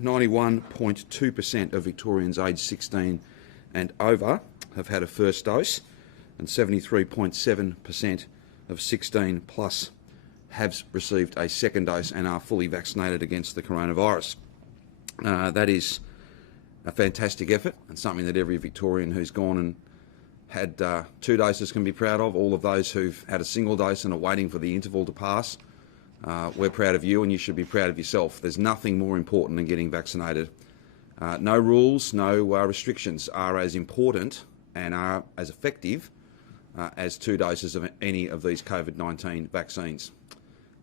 91.2% of Victorians aged 16 and over have had a first dose, and 73.7% of 16 plus have received a second dose and are fully vaccinated against the coronavirus. That is a fantastic effort and something that every Victorian who's gone and had 2 doses can be proud of. All of those who've had a single dose and are waiting for the interval to pass, we're proud of you, and you should be proud of yourself. There's nothing more important than getting vaccinated. No rules, no restrictions are as important and are as effective as 2 doses of any of these COVID-19 vaccines.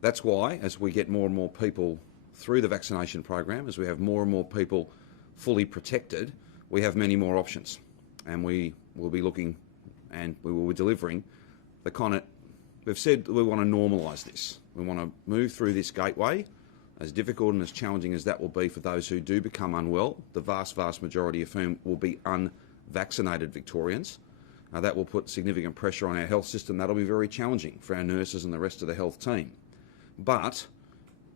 That's why, as we get more and more people through the vaccination program, as we have more and more people fully protected, we have many more options, and we will be looking and we will be delivering the kind of, we've said we want to normalise this. We want to move through this gateway, as difficult and as challenging as that will be for those who do become unwell, the vast majority of whom will be unvaccinated Victorians. That will put significant pressure on our health system. That'll be very challenging for our nurses and the rest of the health team. But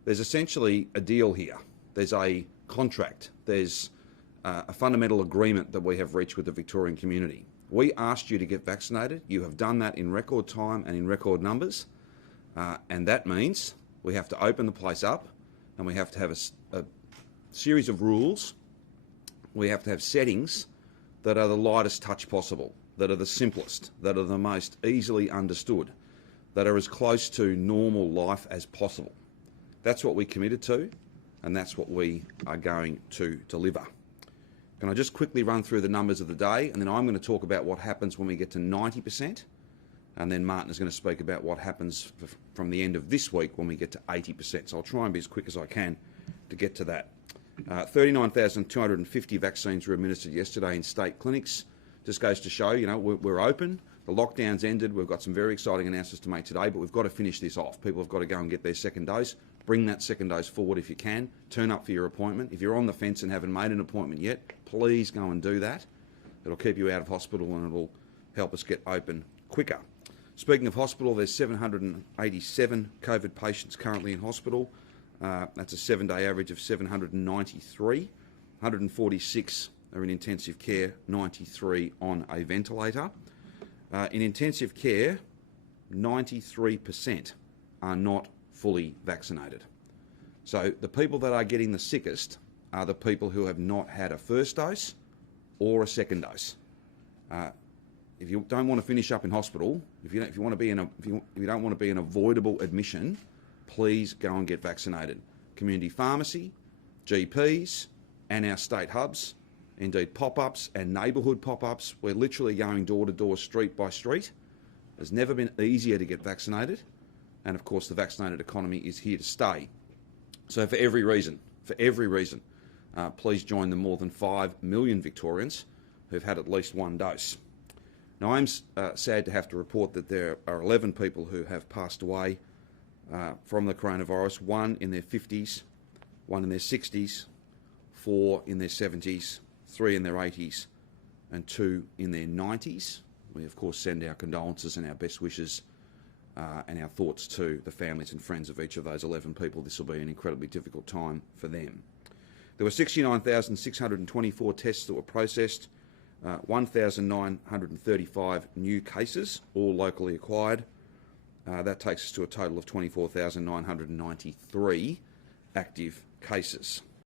there's essentially a deal here. There's a contract. There's a fundamental agreement that we have reached with the Victorian community. We asked you to get vaccinated. You have done that in record time and in record numbers. And that means we have to open the place up, and we have to have a series of rules. We have to have settings that are the lightest touch possible, that are the simplest, that are the most easily understood, that are as close to normal life as possible. That's what we committed to, and that's what we are going to deliver. Can I just quickly run through the numbers of the day, and then I'm going to talk about what happens when we get to 90%, and then Martin is going to speak about what happens from the end of this week when we get to 80%. So I'll try and be as quick as I can to get to that. 39,250 vaccines were administered yesterday in state clinics. Just goes to show, you know, we're open. The lockdown's ended. We've got some very exciting announcements to make today, but we've got to finish this off. People have got to go and get their second dose. Bring that second dose forward if you can. Turn up for your appointment. If you're on the fence and haven't made an appointment yet, please go and do that. It'll keep you out of hospital, and it'll help us get open quicker. Speaking of hospital, there's 787 COVID patients currently in hospital. That's a 7-day average of 793. 146 are in intensive care, 93 on a ventilator. In intensive care, 93% are not fully vaccinated. So the people that are getting the sickest are the people who have not had a first dose or a second dose. If you don't want to finish up in hospital, if you don't want to be an avoidable admission, please go and get vaccinated. Community pharmacy, GPs, and our state hubs, indeed pop-ups and neighbourhood pop-ups. We're literally going door to door, street by street. It's never been easier to get vaccinated, and of course the vaccinated economy is here to stay. So for every reason, please join the more than 5 million Victorians who've had at least 1 dose. Now, I'm sad to have to report that there are 11 people who have passed away from the coronavirus, 1 in their 50s, 1 in their 60s, 4 in their 70s, 3 in their 80s, and 2 in their 90s. We, of course, send our condolences and our best wishes and our thoughts to the families and friends of each of those 11 people. This will be an incredibly difficult time for them. There were 69,624 tests that were processed. 1,935 new cases, all locally acquired. That takes us to a total of 24,993 active cases.